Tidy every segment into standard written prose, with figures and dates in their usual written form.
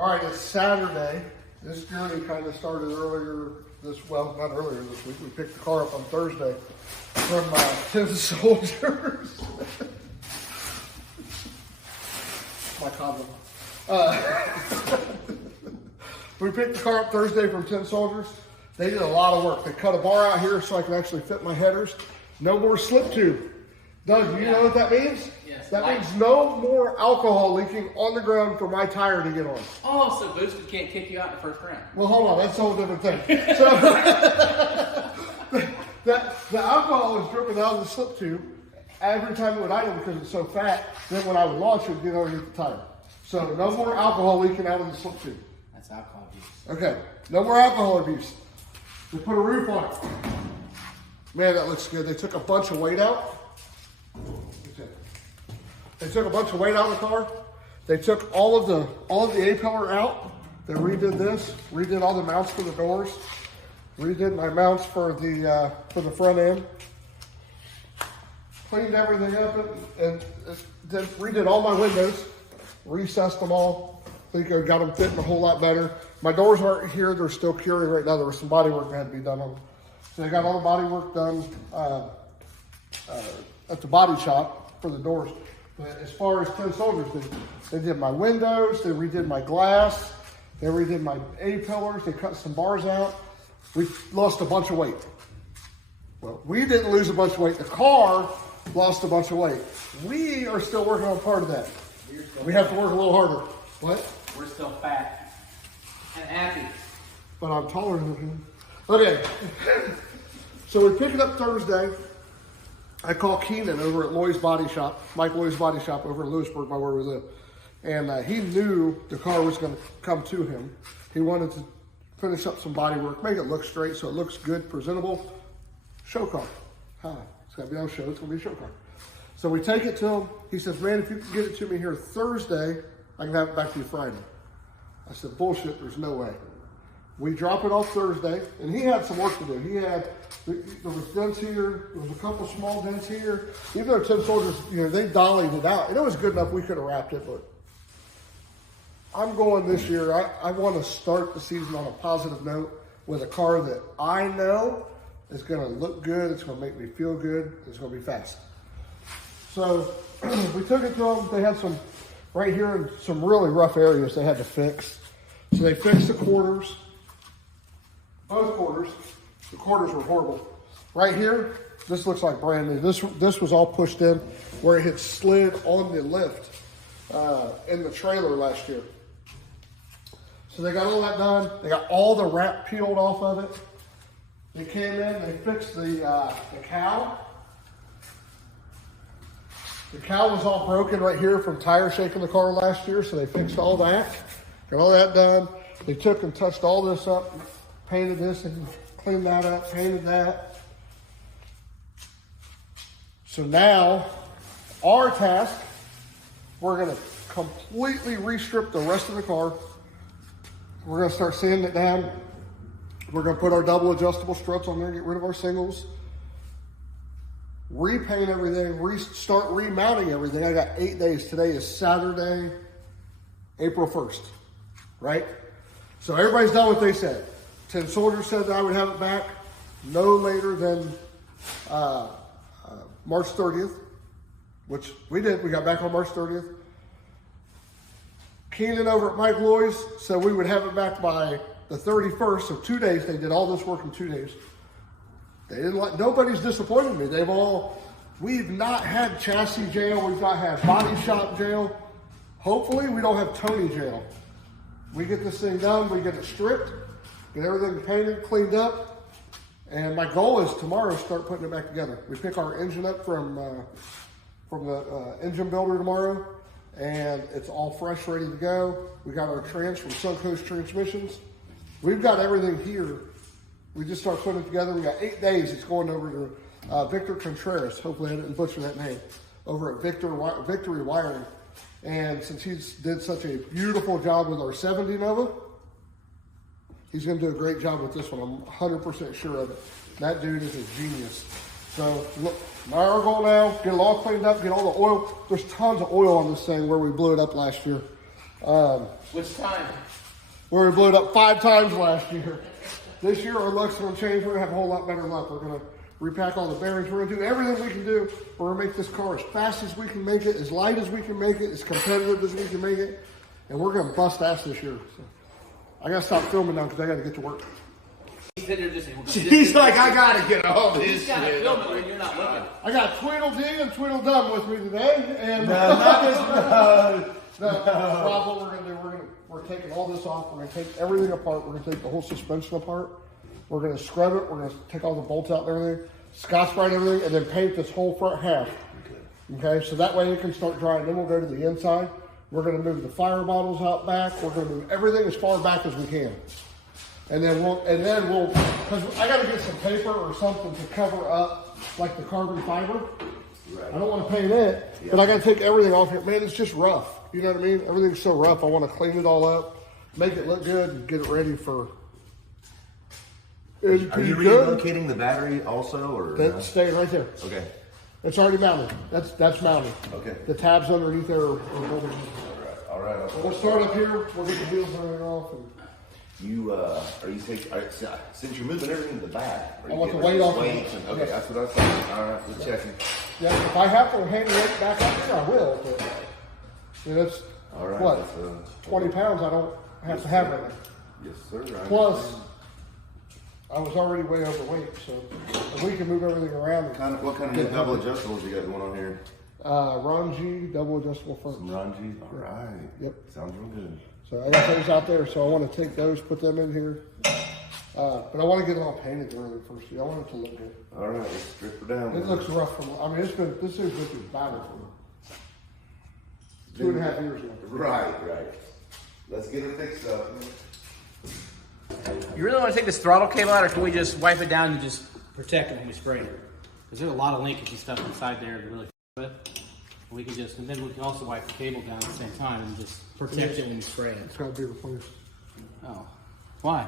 All right, it's Saturday. This journey kind of started not earlier this week. We picked the car up on Thursday from 10 Soldiers. My condom. We picked the car up Thursday from 10 Soldiers. They did a lot of work. They cut a bar out here so I can actually fit my headers. No more slip tube. Doug, do you know what that means? Yes. That means no more alcohol leaking on the ground for my tire to get on. Oh, so Boosted can't kick you out in the first round. Well, hold on. That's a whole different thing. So the alcohol is dripping out of the slip tube every time it would idle because it's so fat. Then when I would launch, it would get underneath the tire. So no more alcohol leaking out of the slip tube. That's alcohol abuse. Okay. No more alcohol abuse. They put a roof on it. Man, that looks good. They took a bunch of weight out. They took a bunch of weight out of the car. They took all of the A-pillar out. They redid this, redid all the mounts for the doors, redid my mounts for the front end, cleaned everything up, and then redid all my windows, recessed them all. I think I got them fitting a whole lot better. My doors aren't here; they're still curing right now. There was some body work that had to be done on them, so they got all the body work done at the body shop for the doors. But as far as 10 Soldiers, they did my windows, they redid my glass, they redid my A-pillars, they cut some bars out. We lost a bunch of weight. Well, we didn't lose a bunch of weight. The car lost a bunch of weight. We are still working on part of that. We have to work a little harder. What? We're still fat and happy. But I'm taller than him. Okay. So we pick it up Thursday. I call Keenan over at Loy's Body Shop, Mike Loy's Body Shop over in Lewisburg by where we live. And he knew the car was going to come to him. He wanted to finish up some body work, make it look straight so it looks good, presentable. Show car. It's got to be on show. It's going to be a show car. So we take it to him. He says, man, if you can get it to me here Thursday, I can have it back to you Friday. I said, bullshit, there's no way. We drop it off Thursday, and he had some work to do. There was dents here, there was a couple small dents here. Even though 10 Soldiers, they dollied it out. And it was good enough we could have wrapped it, but I'm going this year. I want to start the season on a positive note with a car that I know is going to look good, it's going to make me feel good, it's going to be fast. So we took it to them. They had some, right here, in some really rough areas they had to fix. So they fixed the quarters. Both quarters. The quarters were horrible. Right here, this looks like brand new. This was all pushed in where it had slid on the lift in the trailer last year. So they got all that done. They got all the wrap peeled off of it. They came in, they fixed the cowl. The cowl was all broken right here from tire shaking the car last year, so they fixed all that. Got all that done. They took and touched all this up, painted this and cleaned that up, painted that. So now, our task, we're going to completely restrip the rest of the car. We're going to start sanding it down. We're going to put our double adjustable struts on there, get rid of our singles. Repaint everything, start remounting everything. I got 8 days. Today is Saturday, April 1st, right? So everybody's done what they said. 10 Soldiers said that I would have it back no later than March 30th, which we did. We got back on March 30th. Keenan over at Mike Loy's said we would have it back by the 31st, so 2 days. They did all this work in 2 days. They didn't nobody's disappointed me. We've not had chassis jail. We've not had body shop jail. Hopefully we don't have Tony jail. We get this thing done, we get it stripped, get everything painted, cleaned up, and my goal is tomorrow to start putting it back together. We pick our engine up from the engine builder tomorrow, and it's all fresh, ready to go. We got our trans from Suncoast Transmissions. We've got everything here. We just start putting it together. We got 8 days. It's going over to Victor Contreras. Hopefully I didn't butcher that name. Over at Victory Wiring. And since he's did such a beautiful job with our 70 Nova, he's going to do a great job with this one. I'm 100% sure of it. That dude is a genius. So look, our goal now, get it all cleaned up, get all the oil. There's tons of oil on this thing where we blew it up last year. Which time? Where we blew it up 5 times last year. This year our luck's gonna change. We're gonna have a whole lot better luck. We're gonna repack all the bearings. We're gonna do everything we can do. We're gonna make this car as fast as we can make it, as light as we can make it, as competitive as we can make it. And we're gonna bust ass this year. So I gotta stop filming now because I gotta get to work. He's like, I gotta get all this He's got to shit. film it when you're not looking. I got Tweedledee and Tweedledum with me today. And Rob, what we're gonna do, we're taking all this off. We're gonna take everything apart. We're gonna take the whole suspension apart. We're gonna scrub it. We're gonna take all the bolts out and everything, Scotch brite everything, and then paint this whole front half. Okay, so that way it can start drying. Then we'll go to the inside. We're gonna move the fire bottles out back. We're gonna move everything as far back as we can. And then we'll, because I gotta get some paper or something to cover up like the carbon fiber. I don't want to paint it, but I got to take everything off here. Man, it's just rough. You know what I mean? Everything's so rough. I want to clean it all up, make it look good, and get it ready for. Are you relocating the battery also, or That's staying right there. Okay. It's already mounted. That's mounted. Okay. The tabs underneath there are mounted. All right. We'll start up here. We'll get the wheels and everything off. And since you're moving everything to the back, I want the weight off. Okay, that's what I thought. All right, we're checking. Yeah, if I have to hand the weight back up there, I will. But that's All right. what That's, 20 pounds. I don't have to have right now. yes, sir. Plus, I was already way overweight, so if we can move everything around. What kind of double adjustables you got going on here? Ron G, double adjustable fronts. Some Ron G. All right. Yep. Sounds real good. So I got those out there, so I want to take those, put them in here. But I want to get it all painted early first. I want it to look good. All right, let's strip her down. It looks rough from, I mean, this thing's been through battle for 2.5 years now. Right. Let's get it fixed up. You really want to take this throttle cable out, or can we just wipe it down and just protect it when we spray it? Because there's a lot of linkage and stuff inside there to really with. We can just, and then we can also wipe the cable down at the same time and just protect it when we spray it. It's got to be replaced. Oh, why?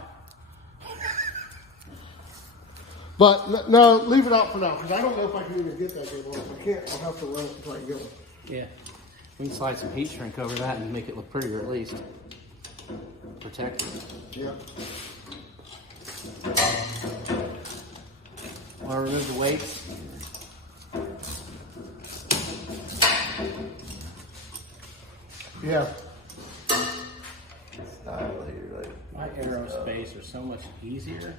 But no, leave it out for now, because I don't know if I can even get that cable. If I can't, I'll have to run it until I can get one. Yeah. We can slide some heat shrink over that and make it look prettier at least. Protect it. Yeah. Want to remove the weights? Yeah. My aerospace are so much easier.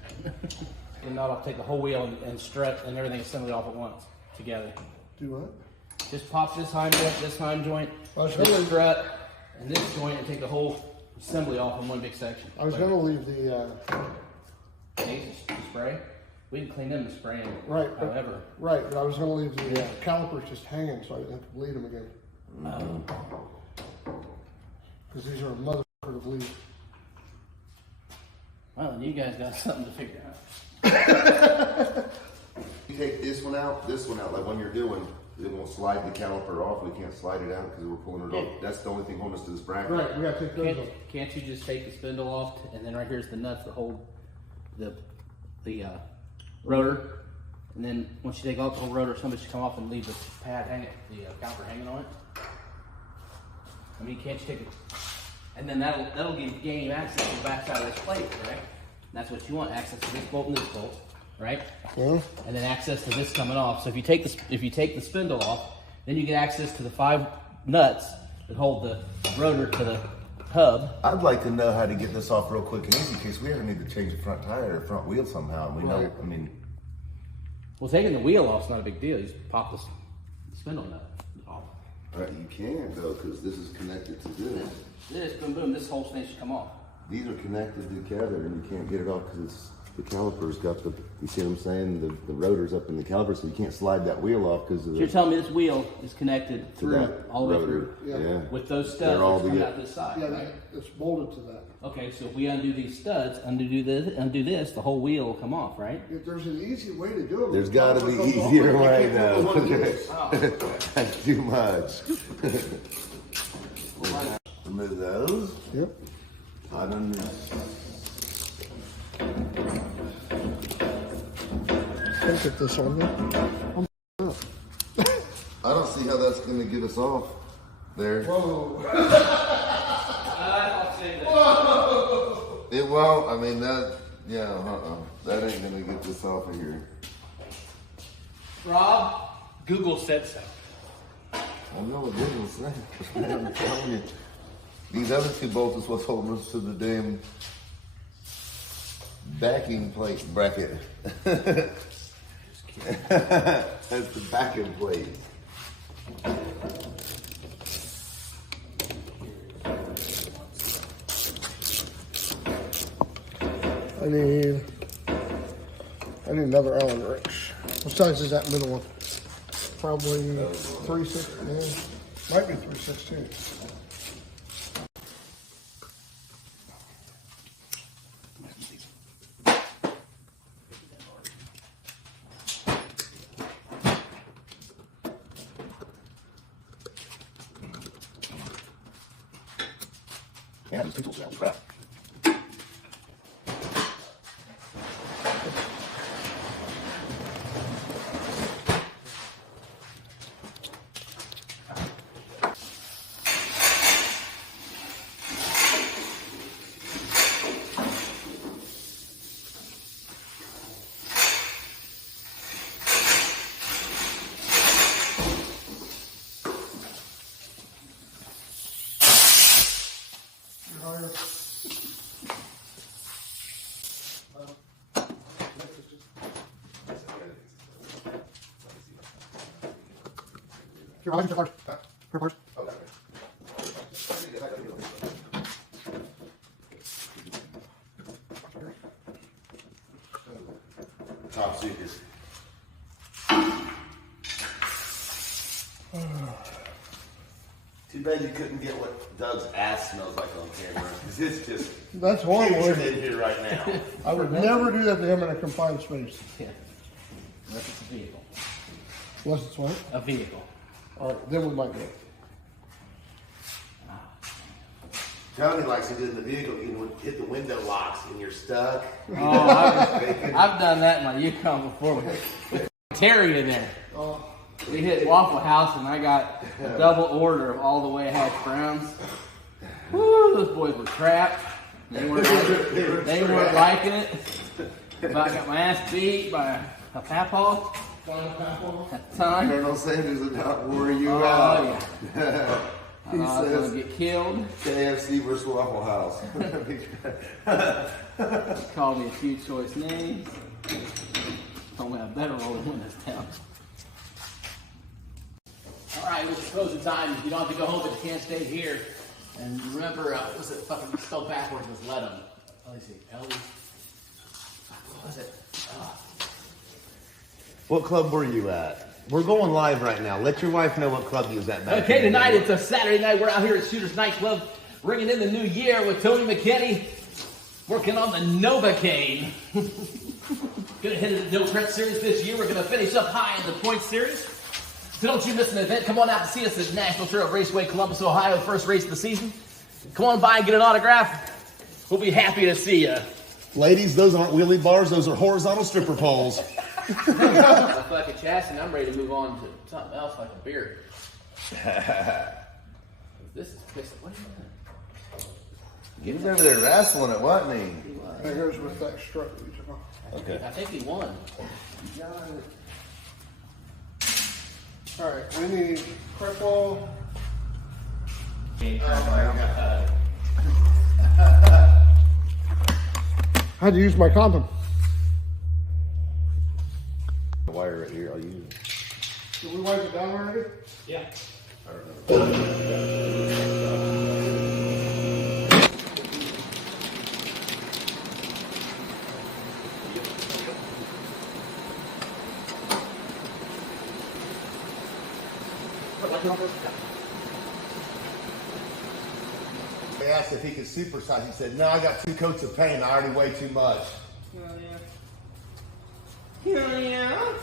And not I'll take the whole wheel and strut and everything assembly off at once together. Do what? Just pop this hind joint, Oh, this sure. strut, and this joint, and take the whole assembly off in one big section. I was going to leave the, Cases, spray. We can clean them and spray them. Right, but- However. right, but I was going to leave the calipers just hanging so I didn't have to bleed them again. Because these are a motherfucker to bleed. Well, then you guys got something to figure out. You take this one out, like when you're doing, it won't slide the caliper off. We can't slide it out because we're pulling it off. That's the only thing holding us to this bracket. Right, we got to take those off. Can't you just take the spindle off, and then right here's the nuts that hold the rotor, and then once you take off the whole rotor, somebody should come off and leave the pad hanging, the caliper hanging on it. I mean, can't you take it? And then that'll gain you access to the back side of this plate, correct? And that's what you want, access to this bolt and this bolt, right? Yeah. And then access to this coming off. So if you take the spindle off, then you get access to the 5 nuts that hold the rotor to the hub. I'd like to know how to get this off real quick and easy in case we ever need to change the front tire or front wheel somehow. And we know, I mean. Well, taking the wheel off is not a big deal. You just pop the spindle nut off. You can though, because this is connected to this. This, boom, boom, this whole thing should come off. These are connected together and you can't get it off because it's the caliper's got the, you see what I'm saying? The rotor's up in the caliper, so you can't slide that wheel off because of So you're the. telling me this wheel is connected through, that all the way rotor. through? Yeah. With those They're studs all that's coming together. out this side, Yeah, right? it's bolted to that. Okay, so if we undo these studs, undo this, the whole wheel will come off, right? If there's an easy way to do it. There's got to be easier way now. That's too much. Remove those. Yep. I don't know. Look at this on there. I don't see how that's going to get us off there. Whoa. No, I mean that. Yeah, that ain't gonna get this off of here. Rob, Google said so. I know what Google said. I'm telling you. These other two bolts is what's holding us to the damn backing plate bracket. That's the backing plate. I need another Allen wrench. What size is that middle one? Probably 3/6. Yeah. Might be 3/16. Yeah, these people sound crap. Here, I'll get your parts. Here, parts. Top secret. Too bad you couldn't get what Doug's ass smells like on camera. Because it's just That's horrible. putrid in here right now. I would never do that to him in a confined space. Yeah. Unless it's a vehicle. Unless it's what? A vehicle. All right, then we might do it. Tony likes to do in the vehicle. You can hit the window locks and you're stuck. Oh, I've done that in my Yukon before with Terry in there. Oh, We hit Waffle House and I got a double order of all the way hash browns. Woo, those boys were trapped. They weren't liking it. But I got my ass beat by a papaw at the time. Colonel Sanders is not worry you Oh, out. yeah. I He thought I was going says to get killed. KFC versus Waffle House. Called me a few choice names. Told me I better roll the windows down. All right, it's closing time. You don't have to go home, but you can't stay here. And remember, what was it fucking spelled backwards was let 'em. Let me see. Ellie. What was it? What club were you at? We're going live right now. Let your wife know what club you was at back Okay, in the tonight day. it's a Saturday night. We're out here at Shooter's Nightclub, bringing in the new year with Tony McKinney, working on the Novacaine. Gonna hit the No Threat Series this year. We're gonna finish up high in the Point Series. So don't you miss an event. Come on out to see us at National Trail Raceway, Columbus, Ohio, first race of the season. Come on by and get an autograph. We'll be happy to see you. Ladies, those aren't wheelie bars. Those are horizontal stripper poles. I feel like a chassis, and I'm ready to move on to something else like a beer. This is pissing. What are you He was over there wrestling it, wasn't he? that goes with that strut that you took off. doing? Okay. I think he won. All right, we need crack wall. I had to use my condom. The wire right here, I'll use it. Did we wipe it down already? Yeah. They asked if he could supersize. He said, no, I got 2 coats of paint. I already weigh too much. Yeah.